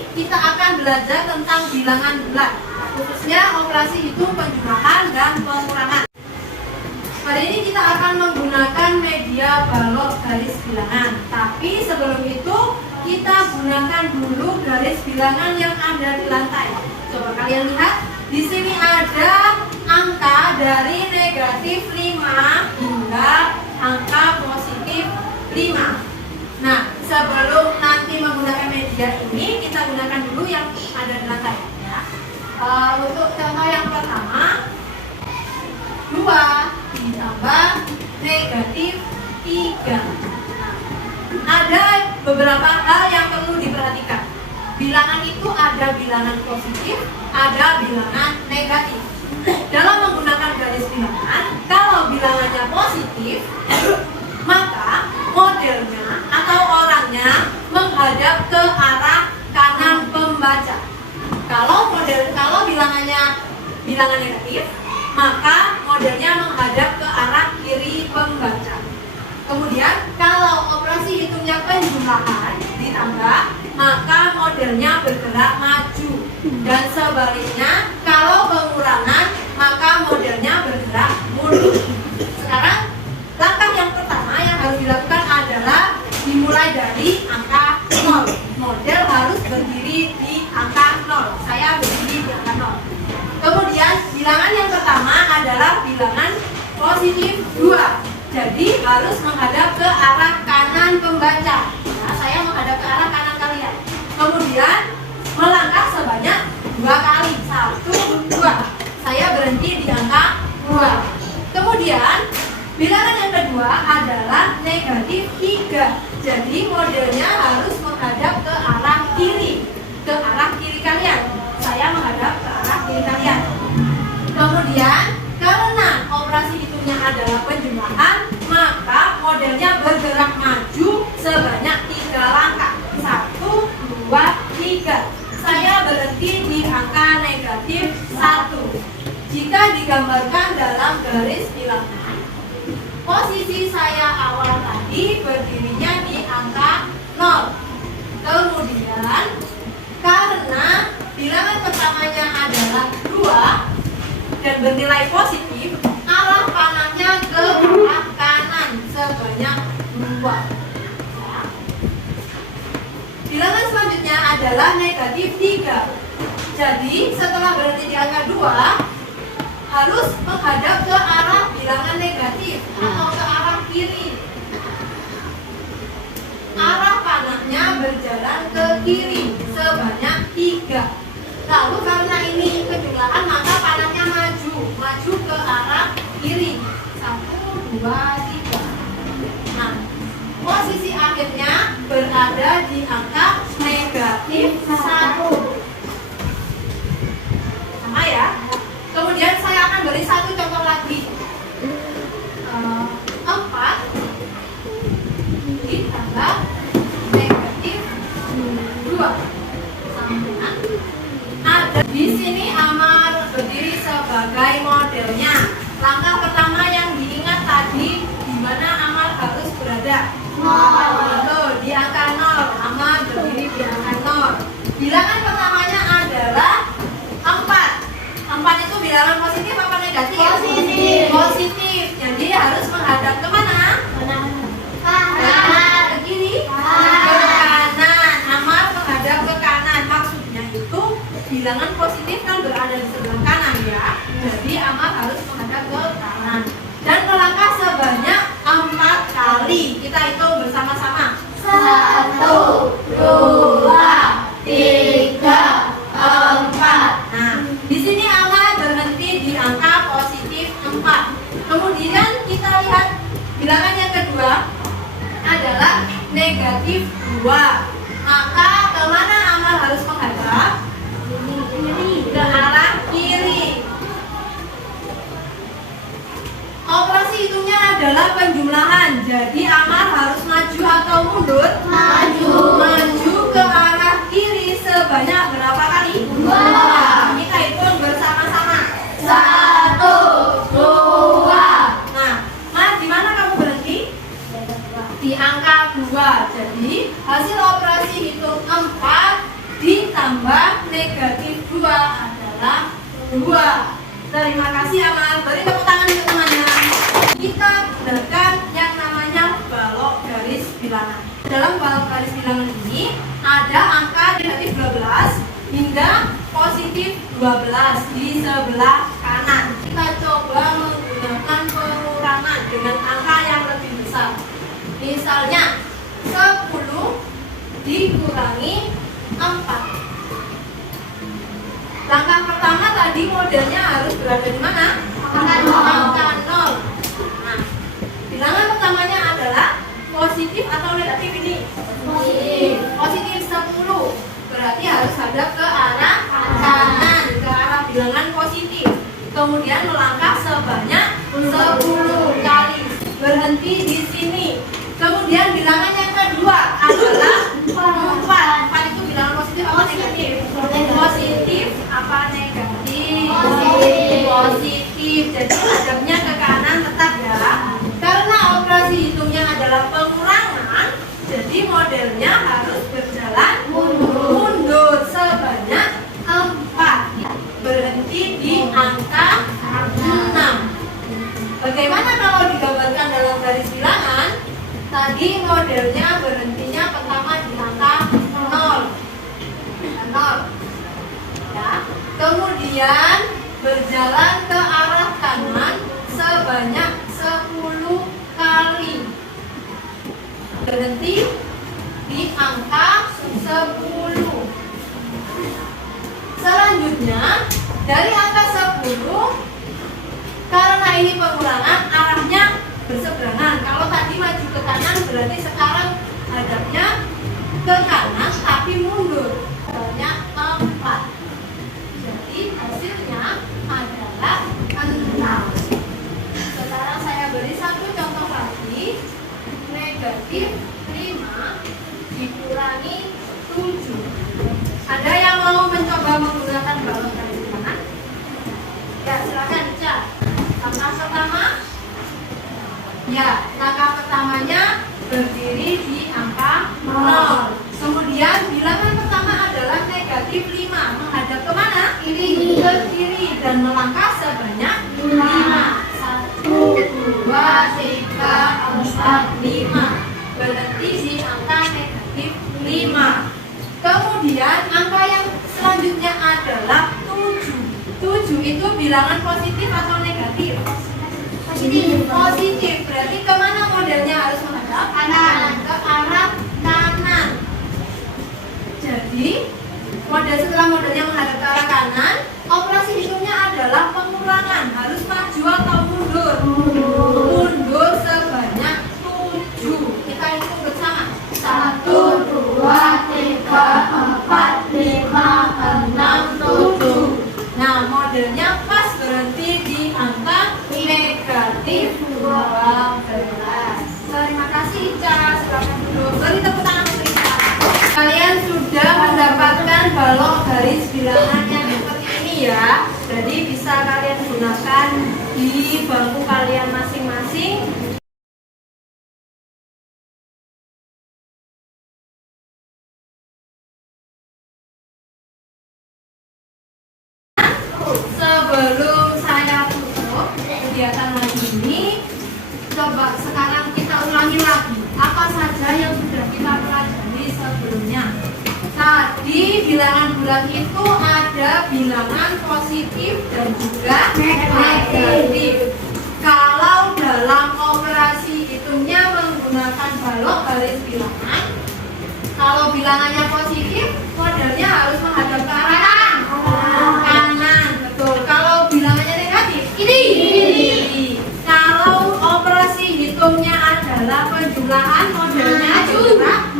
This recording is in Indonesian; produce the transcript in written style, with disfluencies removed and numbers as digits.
kita akan belajar tentang bilangan bulat, khususnya operasi hitung penjumlahan dan pengurangan. Hari ini kita akan menggunakan media balok garis bilangan. Tapi sebelum itu kita gunakan dulu garis bilangan yang ada di lantai. Coba kalian lihat, di sini ada angka dari negatif 5 hingga angka positif 5. Nah, sebelum nanti menggunakan media ini, kita gunakan dulu yang ada di lantai. Ya. Untuk contoh yang pertama, 2 ditambah negatif 3. Ada beberapa hal yang perlu diperhatikan. Bilangan itu ada bilangan positif, ada bilangan negatif. Dalam menggunakan garis bilangan, kalau bilangannya positif, maka modelnya atau orangnya menghadap ke arah kanan pembaca. Kalau bilangan negatif, maka modelnya menghadap ke arah kiri pembaca. Kemudian kalau operasi hitungnya penjumlahan ditambah, maka modelnya bergerak maju. Dan sebaliknya, kalau pengurangan, maka modelnya bergerak mundur. Sekarang langkah yang pertama yang harus dilakukan adalah dimulai dari angka 0. Model harus berdiri di angka 0. Saya berdiri di angka 0. Kemudian bilangan yang pertama adalah bilangan positif 2. Jadi harus menghadap ke arah kanan pembaca. Nah, saya menghadap ke arah kanan kalian. Kemudian melangkah sebanyak 2 kali. 1, 2. Saya berhenti di angka 2. Kemudian bilangan yang kedua adalah negatif 3. Jadi modelnya harus menghadap ke arah kiri. Ke arah kiri kalian. Saya menghadap ke arah kiri kalian. Kemudian karena operasi hitungnya adalah penjumlahan, maka modelnya bergerak maju sebanyak 3 langkah. 1, 2, 3. Saya berhenti di angka negatif 1. Jika digambarkan dalam garis bilangan, posisi saya awal tadi berdirinya di angka 0. Kemudian karena bilangan pertamanya adalah 2 dan bernilai positif, arah panahnya ke arah kanan sebanyak 2. Bilangan selanjutnya adalah negatif 3. Jadi setelah berhenti di angka 2, harus menghadap ke arah bilangan negatif atau ke arah kiri. Arah panahnya berjalan ke kiri sebanyak 3. Lalu karena ini penjumlahan, maka panahnya maju ke arah kiri. 1, 2, 3. Nah, posisi akhirnya berada di angka negatif 1. Sama ya. Kemudian saya akan beri satu contoh lagi. 4 ditambah negatif 2. Ada di sini Amar berdiri sebagai modelnya. Langkah pertama yang diingat tadi, di mana Amar harus berada. Betul, di angka 0. Amar berdiri di angka 0. Bilangan pertamanya adalah 4. 4 itu bilangan positif apa negatif? Positif. Positif. Jadi harus menghadap ke mana? Kanan. Ke kiri? Ke kanan. Amar menghadap ke kanan. Maksudnya itu bilangan positif kan berada di sebelah kanan ya. Jadi Amar harus menghadap ke kanan. Dan melangkah sebanyak 4 kali. Kita hitung bersama-sama. 1, 2, 3, 4. Nah, di sini Amar berhenti di angka positif 4. Kemudian kita lihat bilangan yang kedua adalah negatif 2. Maka kemana Amar harus menghadap? Ke arah kiri. Operasi hitungnya adalah penjumlahan. Jadi Amar harus maju atau mundur? Maju. Maju ke arah kiri sebanyak berapa kali? 2. Kita hitung bersama-sama. 1, 2. Nah, Mar, di mana kamu berhenti? Di angka 2. Jadi hasil operasi negatif 2 adalah 2. Terima kasih Amal. Beri tepuk tangan untuk temannya. Kita gunakan yang namanya balok garis bilangan. Dalam balok garis bilangan ini ada angka negatif 12 hingga positif 12 di sebelah kanan. Kita coba menggunakan pengurangan dengan angka yang lebih besar. Misalnya 10 dikurangi 4. Langkah pertama tadi modelnya harus berada di mana? Angka 0. Nah, bilangan pertamanya adalah positif atau negatif ini? Positif 10. Berarti harus hadap ke arah kanan, ke arah bilangan positif. Kemudian melangkah sebanyak 10 kali. Berhenti di sini. Kemudian bilangan yang kedua adalah 4. 4 itu bilangan positif apa negatif? Positif apa negatif? Positif. Jadi hadapnya ke kanan tetap ya. Karena operasi hitungnya adalah pengurangan, jadi modelnya harus berjalan mundur sebanyak 4. Berhenti di angka 6. Bagaimana kalau digambarkan dalam garis bilangan? Tadi modelnya berhentinya pertama di angka 0. Ya. Kemudian berjalan ke arah kanan sebanyak 10 kali. Berhenti di angka 10. Selanjutnya dari angka 10, karena ini pengurangan, arahnya berseberangan. Kalau tadi maju ke kanan, berarti sekarang hadapnya ke kanan tapi mundur banyak 4. Jadi hasilnya adalah 6. Sekarang saya beri satu contoh lagi. Negatif 5 dikurangi 7. Ada yang mau mencoba menggunakan balok garis bilangan? Ya, silakan Ica. Langkah pertama. Ya, langkah pertamanya berdiri di angka 0. Kemudian bilangan pertama adalah negatif 5. Menghadap ke mana? Ke kiri dan melangkah sebanyak 5. 1, 2, 3, 4, 5. Berhenti di angka negatif 5. Kemudian angka yang selanjutnya adalah 7. 7 itu bilangan positif atau negatif? Positif. Berarti kemana modelnya harus menghadap? Kanan. Ke arah kanan. Jadi setelah modelnya menghadap ke arah kanan, operasi hitungnya adalah pengurangan. Harus maju atau mundur? Mundur sebanyak 7. Kita hitung bersama. 1, 2, 3, 4, 5, 6, 7. Nah, modelnya pas berhenti di angka negatif 12. Terima kasih Ica. Silakan duduk. Beri tepuk tangan untuk Ica. Kalian sudah mendapatkan balok garis bilangan yang seperti ini ya. Jadi bisa kalian gunakan di bangku kalian masing-masing. Sebelum saya tutup kegiatan lagi ini, coba sekarang kita ulangi lagi apa saja yang sudah kita pelajari sebelumnya. Tadi bilangan bulat itu ada bilangan positif dan juga negatif. Kalau dalam operasi hitungnya menggunakan balok garis bilangan, kalau bilangannya positif, modelnya harus menghadap ke arah kanan. Betul. Kalau bilangannya negatif, ini. Kalau operasi hitungnya adalah penjumlahan, modelnya juga